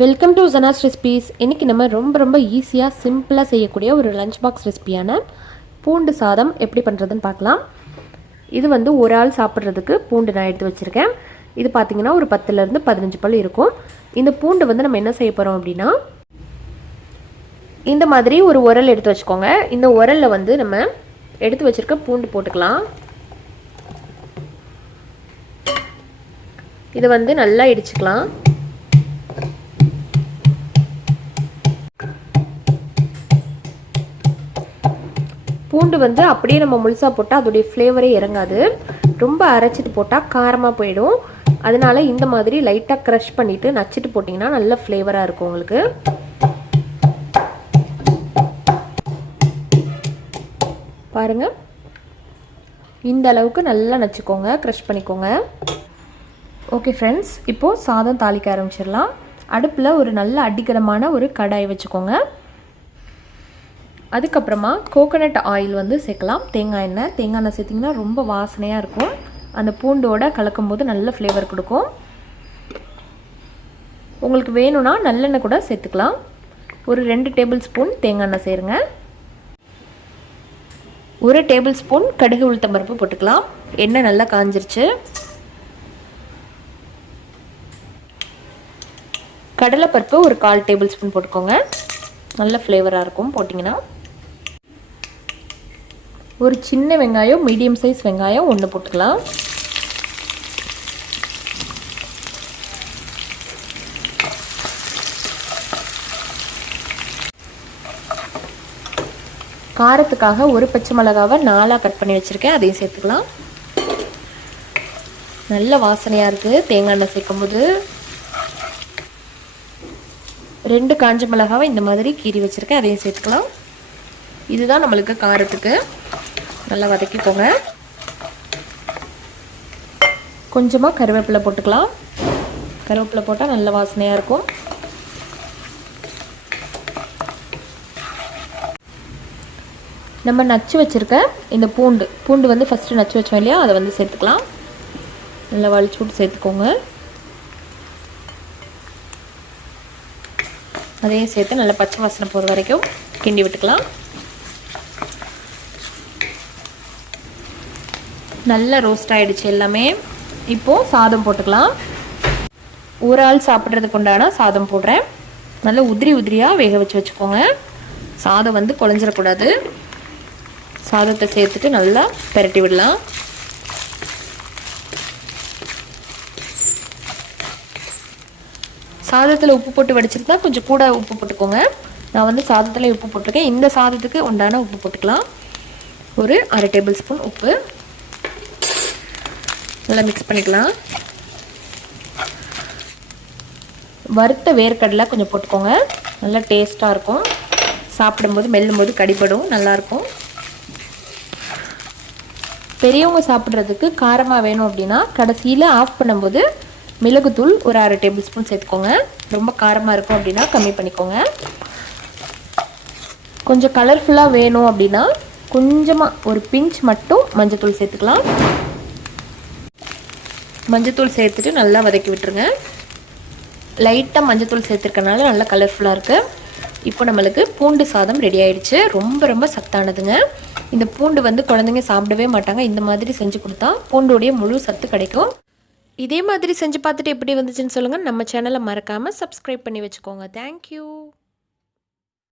Welcome to Janas recipes. இன்றைக்கி நம்ம ரொம்ப ஈஸியாக சிம்பிளாக செய்யக்கூடிய ஒரு லஞ்ச் பாக்ஸ் ரெசிபியான பூண்டு சாதம் எப்படி பண்ணுறதுன்னு பார்க்கலாம். இது வந்து ஒரு ஆள் சாப்பிட்றதுக்கு பூண்டு நான் எடுத்து வச்சுருக்கேன். இது பார்த்திங்கன்னா ஒரு 10லேருந்து 15 பல் இருக்கும். இந்த பூண்டு வந்து நம்ம என்ன செய்ய போகிறோம் அப்படின்னா, இந்த மாதிரி ஒரு உரல் எடுத்து வச்சுக்கோங்க. இந்த உரலில் வந்து நம்ம எடுத்து வச்சுருக்க பூண்டு போட்டுக்கலாம். இதை வந்து நல்லா இடிச்சுக்கலாம். பூண்டு வந்து அப்படியே நம்ம முழுசாக போட்டால் அதோடைய ஃப்ளேவரே இறங்காது. ரொம்ப அரைச்சிட்டு போட்டால் காரமாக போயிடும். அதனால இந்த மாதிரி லைட்டாக க்ரஷ் பண்ணிவிட்டு நச்சிட்டு போட்டிங்கன்னா நல்ல ஃப்ளேவராக இருக்கும் உங்களுக்கு. பாருங்கள், இந்த அளவுக்கு நல்லா நச்சுக்கோங்க, க்ரஷ் பண்ணிக்கோங்க. ஓகே ஃப்ரெண்ட்ஸ், இப்போது சாதம் தாளிக்க ஆரம்பிச்சிடலாம். அடுப்பில் ஒரு நல்ல அடிக்கடமான ஒரு கடாய் வச்சுக்கோங்க. அதுக்கப்புறமா கோகோனட் ஆயில் வந்து சேர்க்கலாம். தேங்காய் எண்ணெய் சேர்த்திங்கன்னா ரொம்ப வாசனையாக இருக்கும். அந்த பூண்டோடு கலக்கும் போது நல்ல ஃப்ளேவர் கொடுக்கும். உங்களுக்கு வேணும்னா நல்லெண்ணெய் கூட சேர்த்துக்கலாம். ஒரு 2 டேபிள் ஸ்பூன் தேங்காய் எண்ணெய் சேருங்க. 1 டேபிள் ஸ்பூன் கடுகு உளுத்தம் பருப்பு போட்டுக்கலாம். எண்ணெய் நல்லா காஞ்சிருச்சு. கடலைப்பருப்பு ஒரு 1/4 டேபிள் ஸ்பூன் போட்டுக்கோங்க. நல்ல ஃப்ளேவராக இருக்கும் போட்டிங்கன்னா. ஒரு சின்ன வெங்காயம், மீடியம் சைஸ் வெங்காயம் 1 போட்டுக்கலாம். காரத்துக்காக ஒரு பச்சை மிளகாவை 4ஆக கட் பண்ணி வச்சுருக்கேன், அதையும் சேர்த்துக்கலாம். நல்ல வாசனையாக இருக்குது தேங்காய் எண்ணெய் சேர்க்கும்போது. 2 காஞ்ச மிளகாவை இந்த மாதிரி கீறி வச்சுருக்கேன், அதையும் சேர்த்துக்கலாம். இதுதான் நம்மளுக்கு காரத்துக்கு. நல்லா வதக்கிக்கோங்க. கொஞ்சமாக கருவேப்பிலை போட்டுக்கலாம். கருவேப்பிலை போட்டால் நல்ல வாசனையாக இருக்கும். நம்ம நச்சு வச்சுருக்க இந்த பூண்டு வந்து ஃபஸ்ட்டு நச்சு வச்சோம் இல்லையா, அதை வந்து சேர்த்துக்கலாம். நல்லா வலிச்சு விட்டு சேர்த்துக்கோங்க. அதையும் சேர்த்து நல்லா பச்சை வாசனை போகிற வரைக்கும் கிண்டி விட்டுக்கலாம். நல்லா ரோஸ்ட் ஆகிடுச்சு எல்லாமே. இப்போது சாதம் போட்டுக்கலாம். ஒரு ஆள் சாப்பிட்றதுக்கு உண்டான சாதம் போடுறேன். நல்லா உதிரியாக வேக வச்சுக்கோங்க. சாதம் வந்து குழஞ்சிடக்கூடாது. சாதத்தை சேர்த்துட்டு நல்லா பெரட்டி விடலாம். சாதத்தில் உப்பு போட்டு வடிச்சிருந்தா கொஞ்சம் கூட உப்பு போட்டுக்கோங்க. நான் வந்து சாதத்தில் உப்பு போட்டிருக்கேன். இந்த சாதத்துக்கு உண்டான உப்பு போட்டுக்கலாம். ஒரு 1/2 டேபிள் ஸ்பூன் உப்பு. நல்லா மிக்ஸ் பண்ணிக்கலாம். வறுத்த வேர்க்கடலை கொஞ்சம் போட்டுக்கோங்க. நல்லா டேஸ்ட்டாக இருக்கும். சாப்பிடும்போது மெல்லும்போது கடிப்படும், நல்லாயிருக்கும். பெரியவங்க சாப்பிட்றதுக்கு காரமாக வேணும் அப்படின்னா கடைசியில் ஆஃப் பண்ணும்போது மிளகுத்தூள் ஒரு 1/2 டேபிள் ஸ்பூன் சேர்த்துக்கோங்க. ரொம்ப காரமாக இருக்கும் அப்படின்னா கம்மி பண்ணிக்கோங்க. கொஞ்சம் கலர்ஃபுல்லாக வேணும் அப்படின்னா கொஞ்சமாக ஒரு பிஞ்ச் மட்டும் மஞ்சத்தூள் சேர்த்துக்கலாம். மஞ்சத்தூள் சேர்த்துட்டு நல்லா வதக்கி விட்டுருங்க. லைட்டாக மஞ்சத்தூள் சேர்த்துருக்கனால நல்லா கலர்ஃபுல்லாக இருக்குது. இப்போ நம்மளுக்கு பூண்டு சாதம் ரெடி ஆகிடுச்சு. ரொம்ப சத்தானதுங்க. இந்த பூண்டு வந்து குழந்தைங்க சாப்பிடவே மாட்டாங்க. இந்த மாதிரி செஞ்சு கொடுத்தா பூண்டோடைய முழு சத்து கிடைக்கும். இதே மாதிரி செஞ்சு பார்த்துட்டு எப்படி வந்துச்சுன்னு சொல்லுங்கள். நம்ம சேனலை மறக்காமல் சப்ஸ்கிரைப் பண்ணி வச்சுக்கோங்க. தேங்க்யூ.